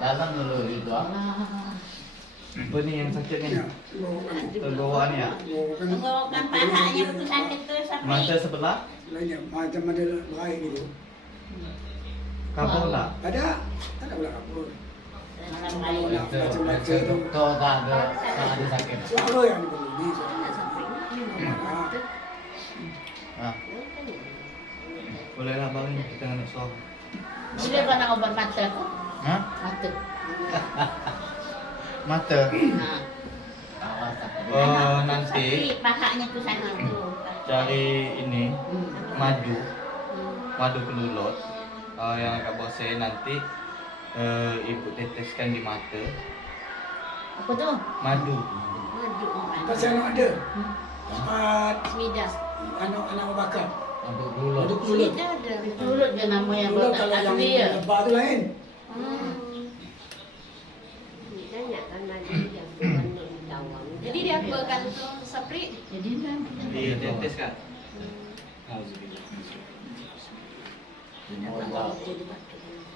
Dalam dulu itu. Apa ni yang sakit ni? Tenggorokan ya? Tenggorokan pahanya betul sakit tu sampai. Mata sebelah? Macam ada baik gitu. Kapur tak? Ada. Tak ada pula kapur. Kalau nak baca-baca tu. Kau tak ada sakit. Selalu yang begini. Bolehlah bang, kita nak soal. bila kau nak ubat mata? Hah? Mata. Mata? Oh, nanti Sakit pahanya tu sakit tu. cari ini madu kelulut yang agak bosan nanti ibu teteskan di mata. Apa tu? Madu. Madu. Pasal anak ada. Empat Semidas. anak bakar. Untuk dulu. Duduk dulu. Semidas ada. Mulut je nama yang Dulu kalau yang asli ya. lebar tu lain. Jadi dia apakan tu sapri? Jadi kan. Iya, teteskan.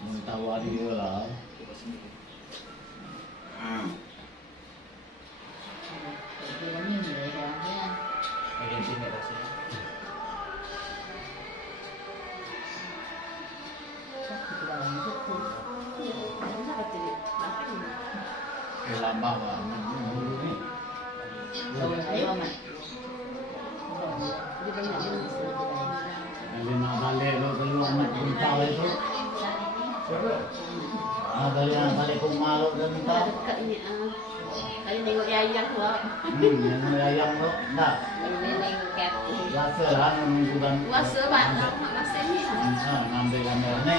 Mentawar dia lah. Ini dia ya. Bagian sini rasanya. Lama lah. Ayo amat. Nanti nak balik tu keluar nak mentau itu. Balik ke malu dan mentau. Dekatnya. Kali nengok ayah tu. Yang ayam tu, tak. Kali nengok kat. Rasa lah menunggukan. Puasa bak masa ni. Ngambil gambar ni.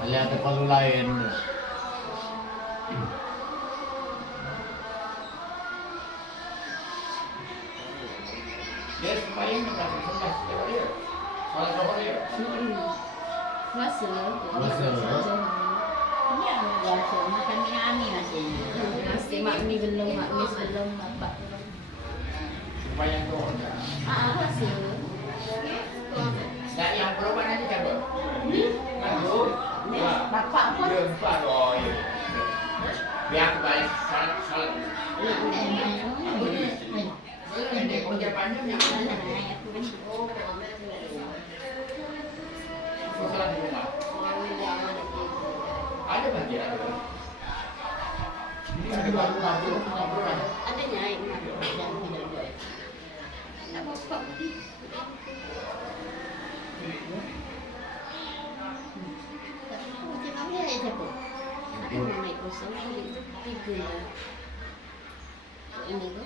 Balik ada perlu lain. Dia supaya kita sebelah dia. Salah berapa dia? Puasa. Ini yang biasa makan minyak angin nasi. Masih mak mi belum, mak mi belum, bapak belum. Supaya tu. Puasa. Dan yang berobat nanti siapa? Madu. Bapak pun. Dia empat orang. Biar aku balik salat. Dia kerja panjang yang mana? Salat di rumah. Ada bagi ada. Ini ada baru ada. Adanya air mak. Yang tidak boleh. Tak bapak ni. Macam mana ya siapa? Ada yang naik kosong itu 3. Ini tu.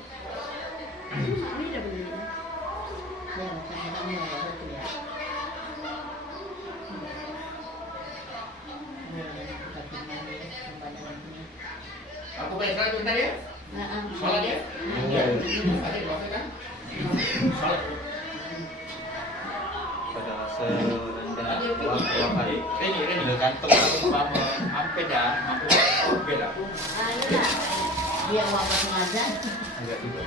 Ini dah beli. Ya, kadang-kadang ni ada tu ya. Aku baik salat bentar ya. Salat dia. Ada apa kan? Salat. Pada rasa rendah uang hari. Ini kantong aku sama hampir dah. Okey dah. Ayolah. Dia awak sengaja. Agak juga.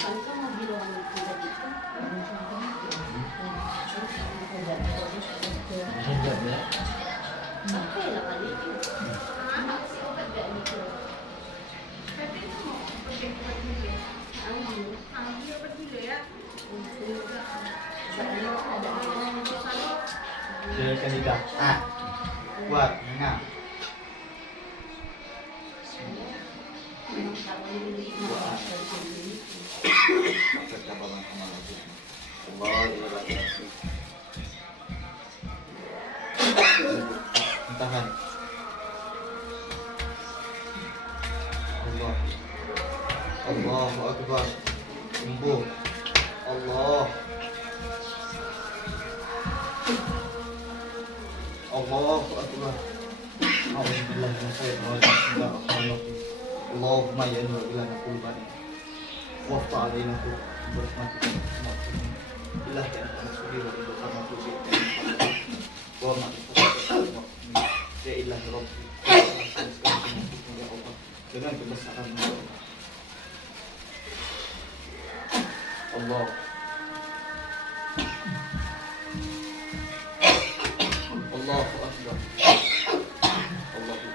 Bangka mau bilang tidak itu. Okey lah kali itu. Si obat dah itu. Tapi itu mau pergi obat gula. Dia obat gula ya. Silakan lidah. Kuat, dengar. Allah ilallah. Tahan. Allah. Allahu Akbar. Sembuh. Allah. Allahu Akbar. Alhamdulillah Allahumma ya Allah bila nakul bani. Wafta alaina tu berahmatika. Ilah ya Rasulullah wa inna rahmatullahi wa barakatuh. Ya ilah Rabbi. Ya Allah dengan kebesaran Allah. Allahu Akbar. Allahu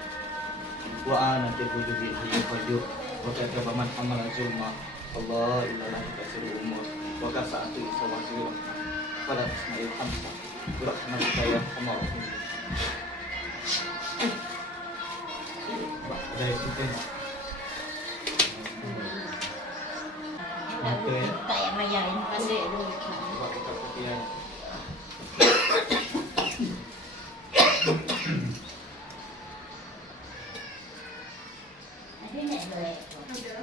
wa ana tabudu bihi fajur wa kataba man amala zulma Allah ilaha kasirul umur wa kasa'atu sawasir pada ismail hamsa rahmatika ya Allah. Dari kita Tak yang raya ini pandai dulu. buat kita sekian. Ada nak boleh. Ada.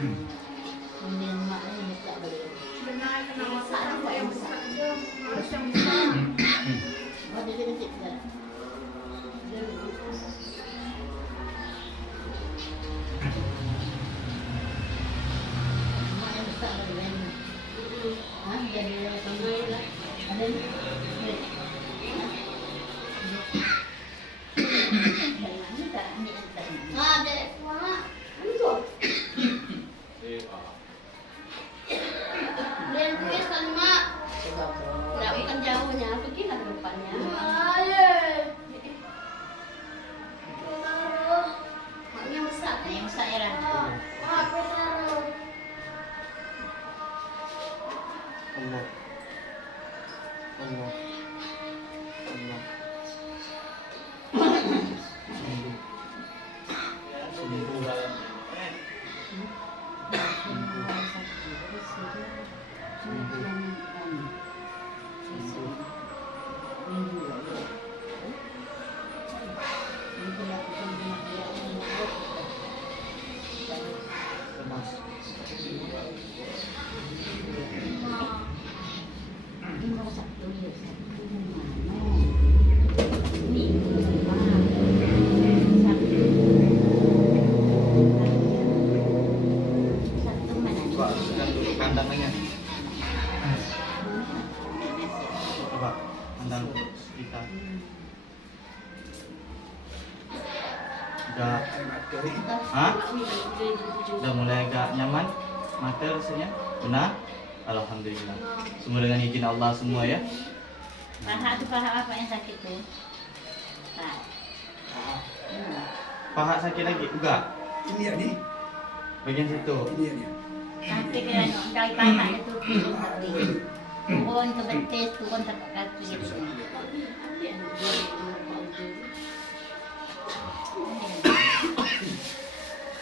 Kemudian mak ni tak boleh. Benar kena masak nampak yang besar je. Harus yang besar. Oh, dia kecil tak? Mak yang besar boleh kan? Ha? Jadi sambil lah. Ada ni? Ni tak? Ni tak? Ah, ada. Mak. Itu. Dan kuih sama. Sebab Tak bukan jauhnya, pergilah ke depannya. Maknya besar kan? yang besar ya. Allah. Allah. Allah. Sembuh. Sembuh. Lemas. Coba sekarang duduk pandangannya. Coba pandang sekitar. Dah, hah? Dah mulai agak nyaman mata rasanya? Benar? Alhamdulillah. Semua dengan izin Allah semua ya. Paha tu paha apa yang sakit tu? Tak. Paha sakit lagi juga? Ini ya ni. Bagian situ. Ini ya ni. Sakit dia dari paha itu turun ke betis, turun ke kaki gitu.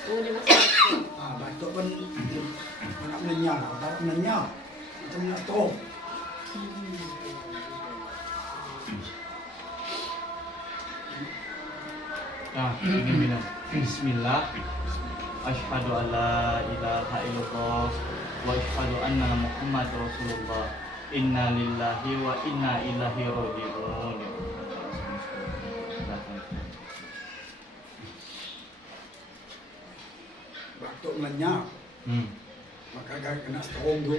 Oh, dia masih sakit. Ah, batuk pun nak menyah, tak menyah. Macam nak tong. Nah, ini minum. Bismillah. Asyhadu an la ilaha illallah wa asyhadu anna Muhammad Rasulullah. Inna lillahi wa inna ilaihi raji'un. Batuk menyah. Maka agak kena tong tu.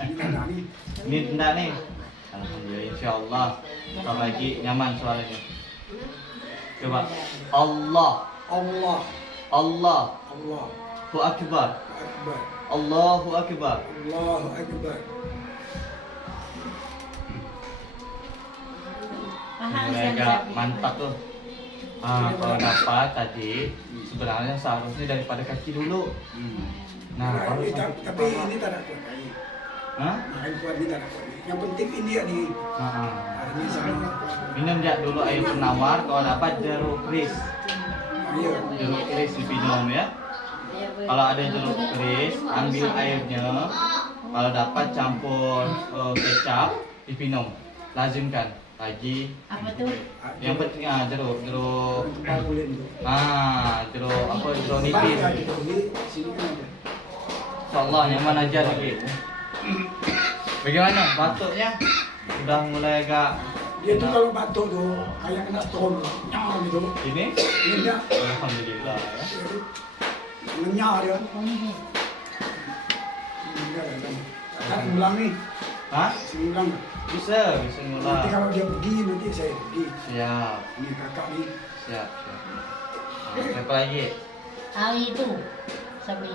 Ini nak ni. Ini enggak nih. Alhamdulillah insyaallah. Bentar lagi nyaman suaranya. Coba. Allah. Allah. Allah. Allah. Allahu akbar. Akbar. Allahu akbar. Allahu Akbar. Mulai agak mantap tuh. Kalau dapat tadi sebenarnya seharusnya daripada kaki dulu. Nah, baru sampai Tapi ini tak nak kuat kali. Hah? Main kuat ni tak nak kuat. Yang penting ini ya ni. Ini sama. Minum jak dulu air penawar. Kalau dapat jeruk kris. Ayo. Jeruk kris diminum ya. Kalau ada jeruk keris, ambil airnya. Kalau dapat campur kecap, dipinum. Lazimkan. Lagi. Apa tuh? Yang penting jeruk. Kepala kulit itu. Jeruk apa? Jeruk Pak, nipis. ya, gitu. Ini sini kan ada. InsyaAllah nyaman aja lagi. Bagaimana batuknya? Sudah mulai agak Dia tuh kalau batuk tuh kayak kena storm, nyar gitu. ini? Dia dia Alhamdulillah ya. ngenyar dia. Kan ulang nih, Hah? ulang. Bisa Nanti mulai. kalau dia pergi, nanti saya pergi. Siap, Ini kakak nih. siap. Siapa lagi? Ah itu. Sabi.